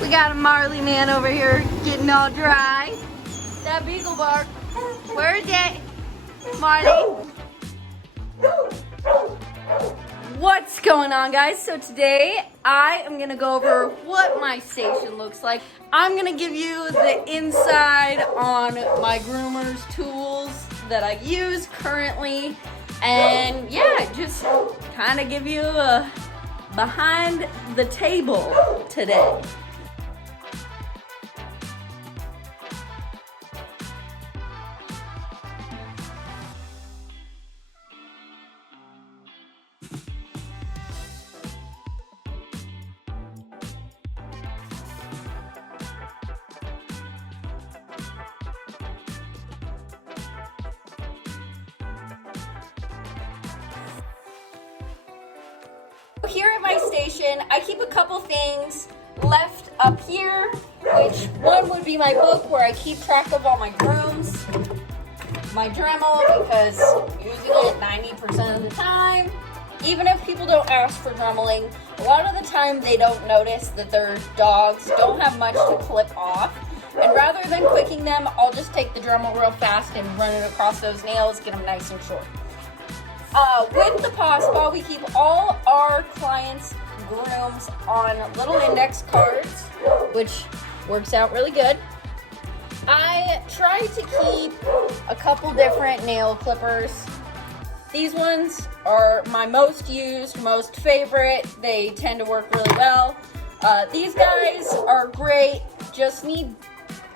We got a Marley man over here getting all dry. That beagle bark. Where is it? Marley. What's going on, guys? So today I am gonna go over what my station looks like. I'm gonna give you the inside on my groomer's tools that I use currently. And yeah, just kind of give you a behind the table today. Here at my station, I keep a couple things left up here, which one would be my book where I keep track of all my grooms, my Dremel, because using it 90% of the time. Even if people don't ask for dremeling, a lot of the time they don't notice that their dogs don't have much to clip off. And rather than quicking them, I'll just take the Dremel real fast and run it across those nails, get them nice and short. With the paw, we keep all our clients' grooms on little index cards, which works out really good. I try to keep a couple different nail clippers. These ones are my most used, most favorite. They tend to work really well. These guys are great, just need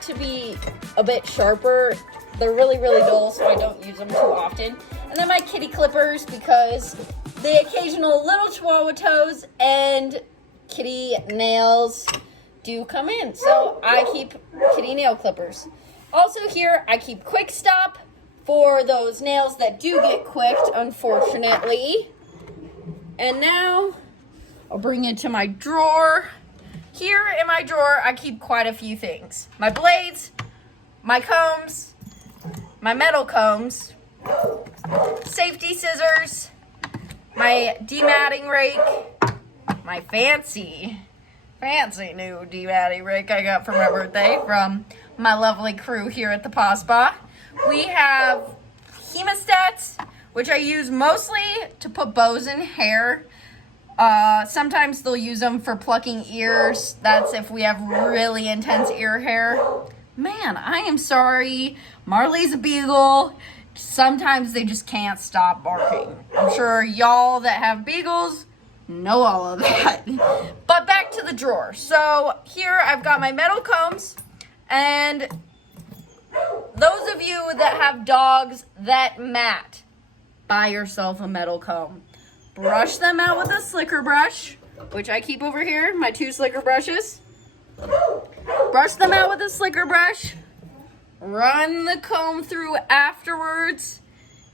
to be a bit sharper. They're really, really dull, so I don't use them too often. And then my kitty clippers, because the occasional little chihuahua toes and kitty nails do come in. So I keep kitty nail clippers. Also here, I keep Quick Stop for those nails that do get quicked, unfortunately. And now I'll bring it to my drawer. Here in my drawer, I keep quite a few things. My blades, my combs, my metal combs, safety scissors, my dematting rake, my fancy new dematting rake I got for my birthday from my lovely crew here at the Paw Spa. We have hemostats, which I use mostly to put bows in hair. Sometimes they'll use them for plucking ears. That's if we have really intense ear hair. Man, I am sorry. Marley's a beagle. Sometimes they just can't stop barking. I'm sure y'all that have beagles know all of that. But back to the drawer. So here I've got my metal combs, and those of you that have dogs that mat, buy yourself a metal comb. Brush them out with a slicker brush, which I keep over here, my 2 slicker brushes. Brush them out with a slicker brush. Run the comb through afterwards,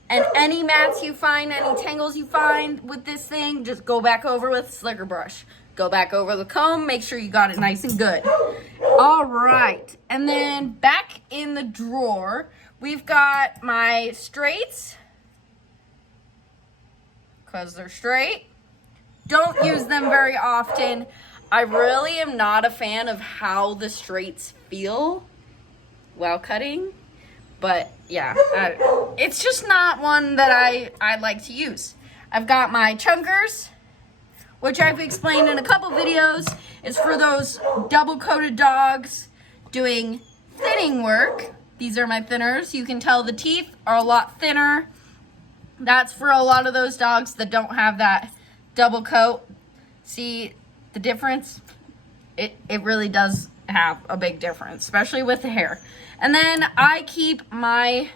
and any mats you find, any tangles you find with this thing, just go back over with a slicker brush. Go back over the comb, make sure you got it nice and good. All right, and then back in the drawer, we've got my straights, because they're straight. Don't use them very often. I really am not a fan of how the straights feel while cutting, but yeah, it's just not one that I like to use. I've got my chunkers, which I've explained in a couple videos, is for those double-coated dogs doing thinning work. These are my thinners. You can tell the teeth are a lot thinner. That's for a lot of those dogs that don't have that double coat. See the difference? It really does have a big difference, especially with the hair. And then I keep my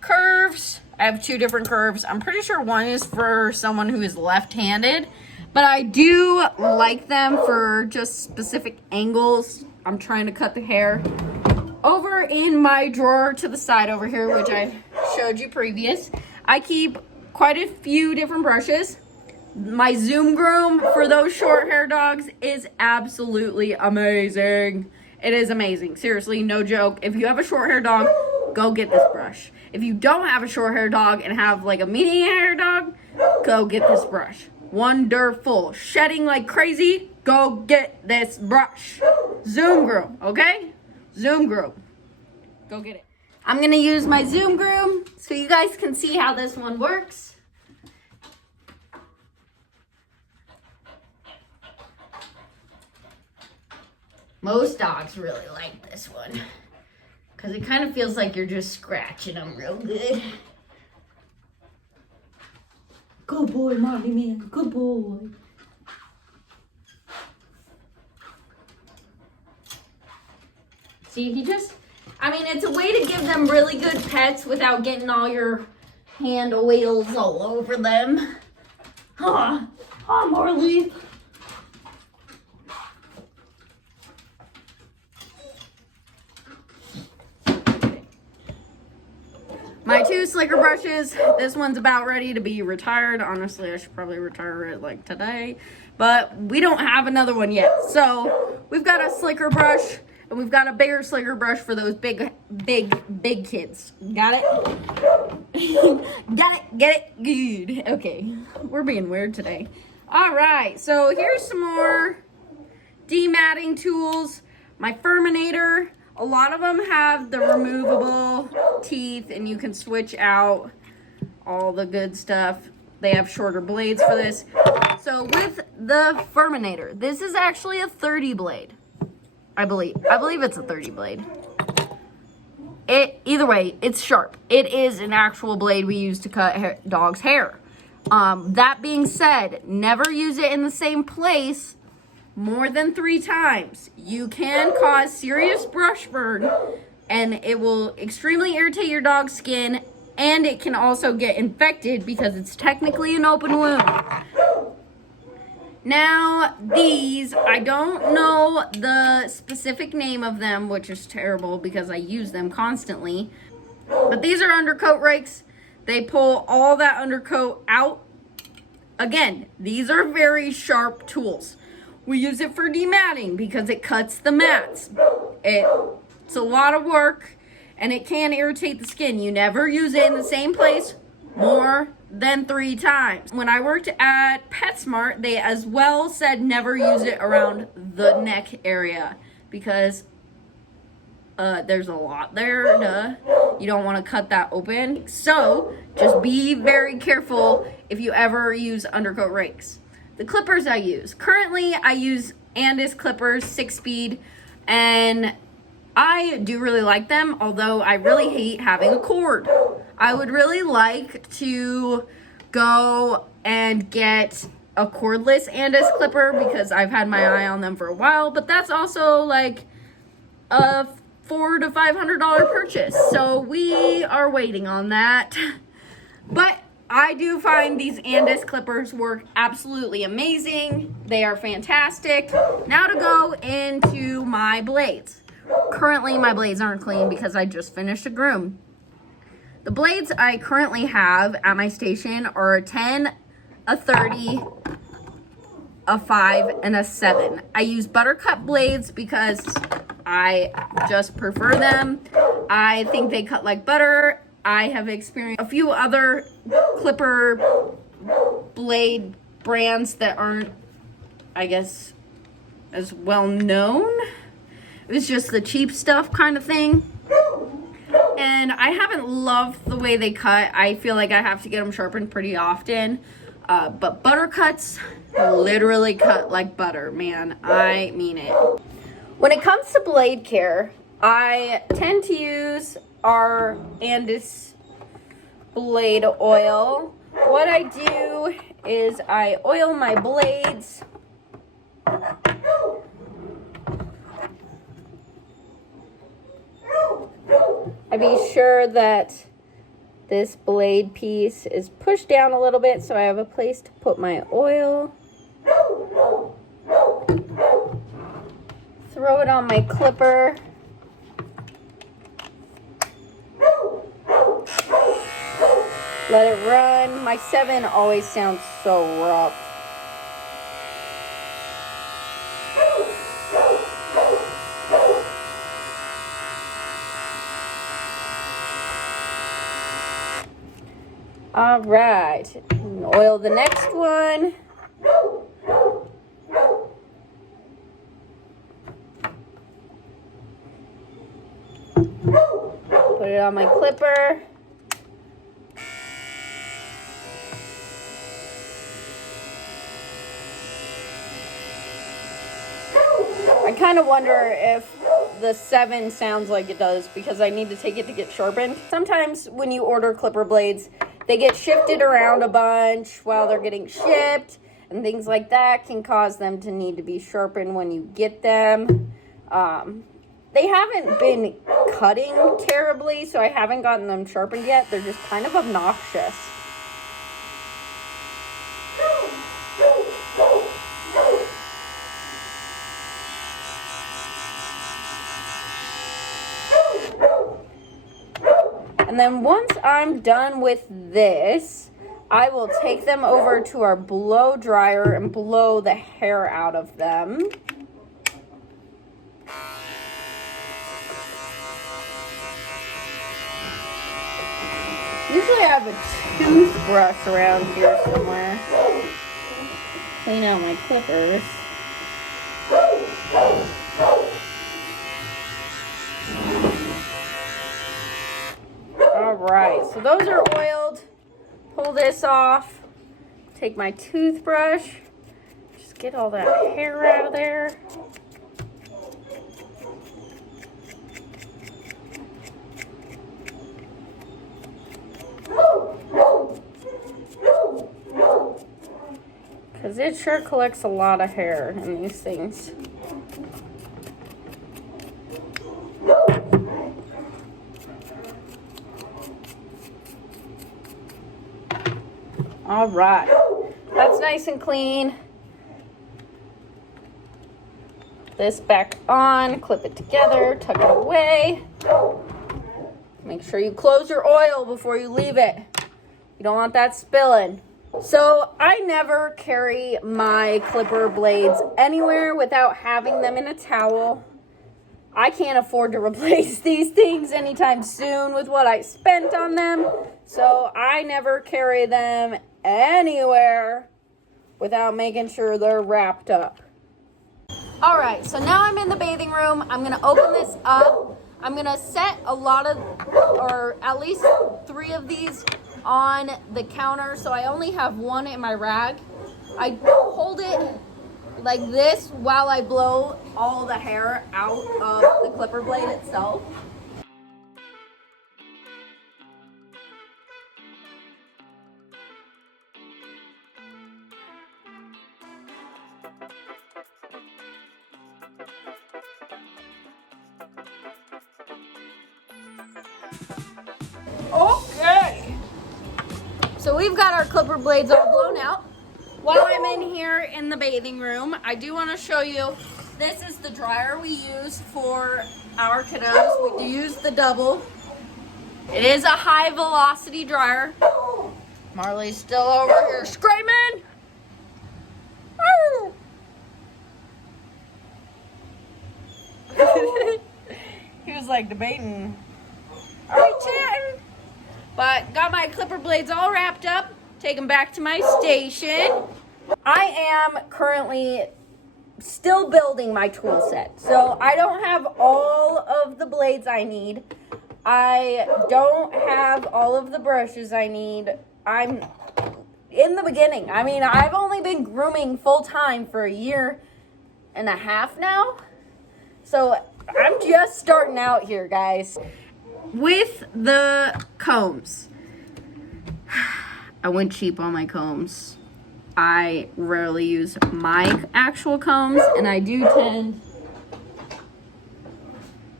curves. I have 2 different curves. I'm pretty sure one is for someone who is left-handed, but I do like them for just specific angles. I'm trying to cut the hair. Over in my drawer to the side over here, which I showed you previous, I keep quite a few different brushes. My Zoom Groom for those short hair dogs is absolutely amazing. It is amazing. Seriously, no joke. If you have a short hair dog, go get this brush. If you don't have a short hair dog and have like a medium hair dog, go get this brush. Wonderful. Shedding like crazy, go get this brush. Zoom Groom, okay? Zoom Groom. Go get it. I'm gonna use my Zoom Groom so you guys can see how this one works. Most dogs really like this one because it kind of feels like you're just scratching them real good. Good boy, Marley man, good boy. See, it's a way to give them really good pets without getting all your hand oils all over them. Huh, Marley. My 2 slicker brushes, this one's about ready to be retired. Honestly, I should probably retire it like today, but we don't have another one yet. So we've got a slicker brush and we've got a bigger slicker brush for those big kids. Got it? Got it? Get it? Good. Okay, we're being weird today. All right, so here's some more dematting tools. My Furminator. A lot of them have the removable teeth and you can switch out all the good stuff. They have shorter blades for this. So with the Furminator, this is actually a 30 blade. I believe it's a 30 blade. Either way, it's sharp. It is an actual blade we use to cut dog's hair. That being said, never use it in the same place more than 3 times. You can cause serious brush burn and it will extremely irritate your dog's skin, and it can also get infected because it's technically an open wound. Now, these, I don't know the specific name of them, which is terrible because I use them constantly, but these are undercoat rakes. They pull all that undercoat out. Again, these are very sharp tools. We use it for dematting because it cuts the mats. It's a lot of work and it can irritate the skin. You never use it in the same place more than 3 times. When I worked at PetSmart, they as well said never use it around the neck area because there's a lot there. You don't want to cut that open. So just be very careful if you ever use undercoat rakes. The clippers I use. Currently, I use Andis clippers, 6-speed, and I do really like them, although I really hate having a cord. I would really like to go and get a cordless Andis clipper because I've had my eye on them for a while, but that's also like a $400 to $500 purchase, so we are waiting on that. But I do find these Andis clippers work absolutely amazing. They are fantastic. Now to go into my blades. Currently, my blades aren't clean because I just finished a groom. The blades I currently have at my station are a 10, a 30, a 5, and a 7. I use buttercut blades because I just prefer them. I think they cut like butter. I have experienced a few other clipper blade brands that aren't, I guess, as well known. It was just the cheap stuff kind of thing. And I haven't loved the way they cut. I feel like I have to get them sharpened pretty often. But buttercuts literally cut like butter, man. I mean it. When it comes to blade care, I tend to use our Andis blade oil. What I do is I oil my blades. I be sure that this blade piece is pushed down a little bit so I have a place to put my oil. Throw it on my clipper. Let it run. My 7 always sounds so rough. All right, oil the next one. Put it on my clipper. I kind of wonder if the 7 sounds like it does because I need to take it to get sharpened. Sometimes when you order clipper blades, they get shifted around a bunch while they're getting shipped, and things like that can cause them to need to be sharpened when you get them. They haven't been cutting terribly, so I haven't gotten them sharpened yet. They're just kind of obnoxious. And then once I'm done with this, I will take them over to our blow dryer and blow the hair out of them. Usually I have a toothbrush around here somewhere. Clean out my clippers. Alright, so those are oiled. Pull this off. Take my toothbrush. Just get all that hair out of there. Because it sure collects a lot of hair in these things. All right, that's nice and clean. This back on, clip it together, tuck it away. Make sure you close your oil before you leave it. You don't want that spilling. So I never carry my clipper blades anywhere without having them in a towel. I can't afford to replace these things anytime soon with what I spent on them. So I never carry them anywhere without making sure they're wrapped up. All right, so now I'm in the bathing room. I'm gonna open this up. I'm gonna set a lot of, or at least 3 of these on the counter, so I only have 1 in my rag. I hold it like this while I blow all the hair out of the clipper blade itself. Okay, so we've got our clipper blades all blown out. While I'm in here in the bathing room, I do want to show you, this is the dryer we use for our kiddos. We do use the double. It is a high velocity dryer. Marley's still over here screaming. He was like debating. All right, chatting. But got my clipper blades all wrapped up. Take them back to my station. I am currently still building my tool set. So I don't have all of the blades I need. I don't have all of the brushes I need. I'm in the beginning. I mean, I've only been grooming full time for 1.5 years now. So I'm just starting out here, guys. With the combs, I went cheap on my combs. I rarely use my actual combs, and I do tend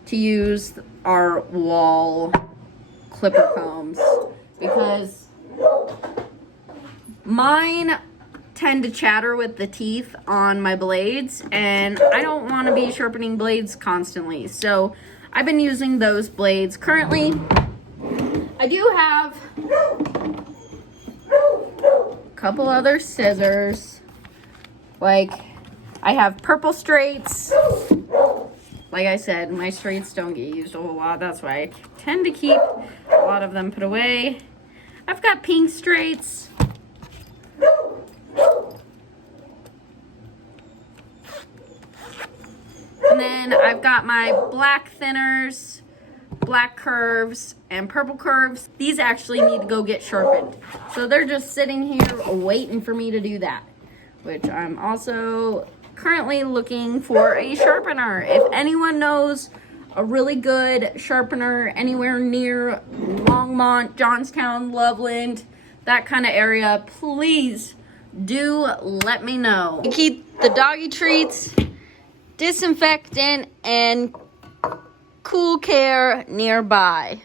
to use our wall clipper combs because mine tend to chatter with the teeth on my blades, and I don't want to be sharpening blades constantly. So I've been using those blades. Currently, I do have a couple other scissors. Like, I have purple straights. Like I said, my straights don't get used a whole lot. That's why I tend to keep a lot of them put away. I've got pink straights. And then I've got my black thinners, black curves, and purple curves. These actually need to go get sharpened. So they're just sitting here waiting for me to do that, which I'm also currently looking for a sharpener. If anyone knows a really good sharpener anywhere near Longmont, Johnstown, Loveland, that kind of area, please do let me know. Keep the doggy treats, disinfectant, and cool care nearby.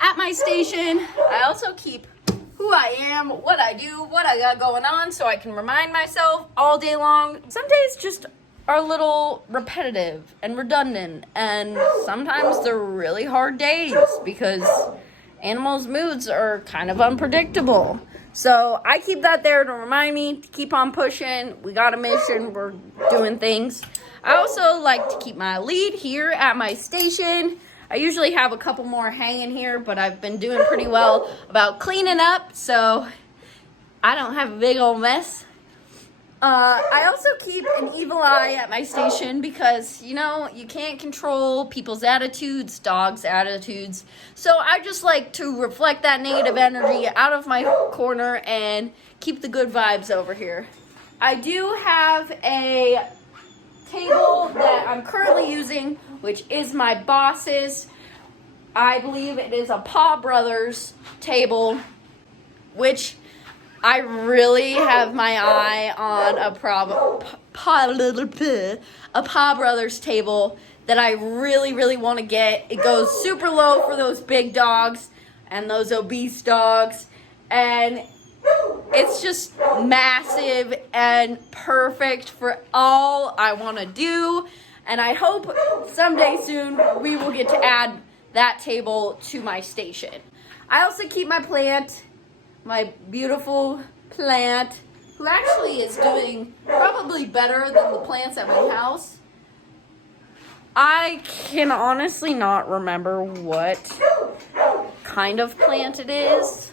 At my station, I also keep who I am, what I do, what I got going on, so I can remind myself all day long. Some days just are a little repetitive and redundant, and sometimes they're really hard days because animals' moods are kind of unpredictable. So I keep that there to remind me to keep on pushing. We got a mission, we're doing things. I also like to keep my lead here at my station. I usually have a couple more hanging here, but I've been doing pretty well about cleaning up, so I don't have a big old mess. I also keep an evil eye at my station because, you know, you can't control people's attitudes, dogs' attitudes. So I just like to reflect that negative energy out of my corner and keep the good vibes over here. I do have a table that I'm currently using, which is my boss's. I believe it is a Paw Brothers table, which I really have my eye on a Paw Brothers table that I really want to get. It goes super low for those big dogs and those obese dogs, and it's just massive and perfect for all I want to do. And I hope someday soon we will get to add that table to my station. I also keep my plant, my beautiful plant, who actually is doing probably better than the plants at my house. I can honestly not remember what kind of plant it is.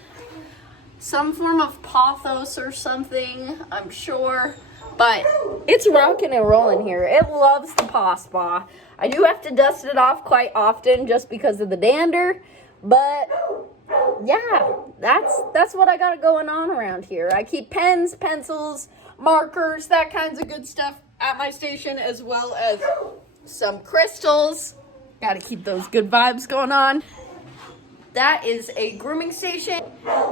Some form of pothos or something, I'm sure. But it's rocking and rolling here. It loves the paw spa. I do have to dust it off quite often just because of the dander. But yeah, that's what I got going on around here. I keep pens, pencils, markers, that kinds of good stuff at my station, as well as some crystals. Got to keep those good vibes going on. That is a grooming station.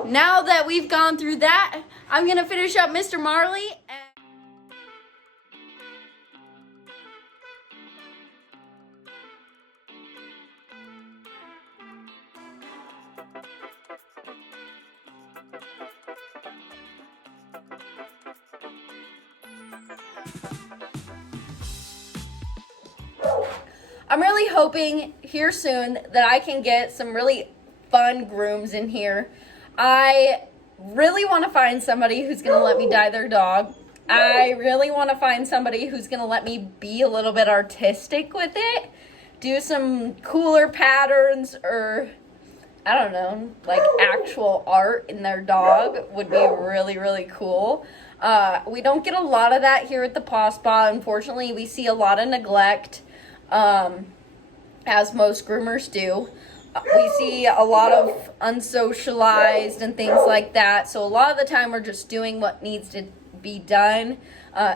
Now that we've gone through that, I'm going to finish up Mr. Marley. I'm really hoping here soon that I can get some really fun grooms in here. I really want to find somebody who's going to let me dye their dog. I really want to find somebody who's going to let me be a little bit artistic with it. Do some cooler patterns, or I don't know, like actual art in their dog would be really cool. We don't get a lot of that here at the Paw Spa. Unfortunately, we see a lot of neglect, as most groomers do. We see a lot of unsocialized and things like that. So a lot of the time we're just doing what needs to be done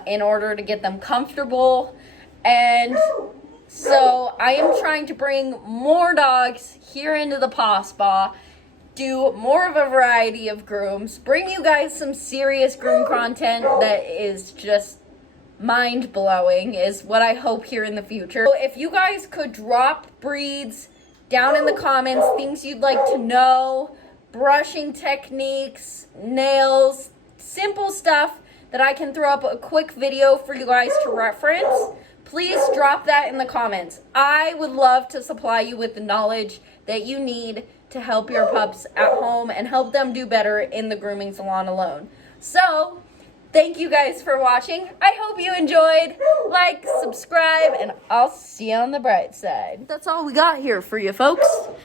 in order to get them comfortable. And so I am trying to bring more dogs here into the Paw Spa, do more of a variety of grooms, bring you guys some serious groom content that is just mind-blowing, is what I hope here in the future. So if you guys could drop breeds down in the comments, things you'd like to know, brushing techniques, nails, simple stuff that I can throw up a quick video for you guys to reference, please drop that in the comments. I would love to supply you with the knowledge that you need to help your pups at home and help them do better in the grooming salon alone. So, thank you guys for watching. I hope you enjoyed. Like, subscribe, and I'll see you on the bright side. That's all we got here for you folks.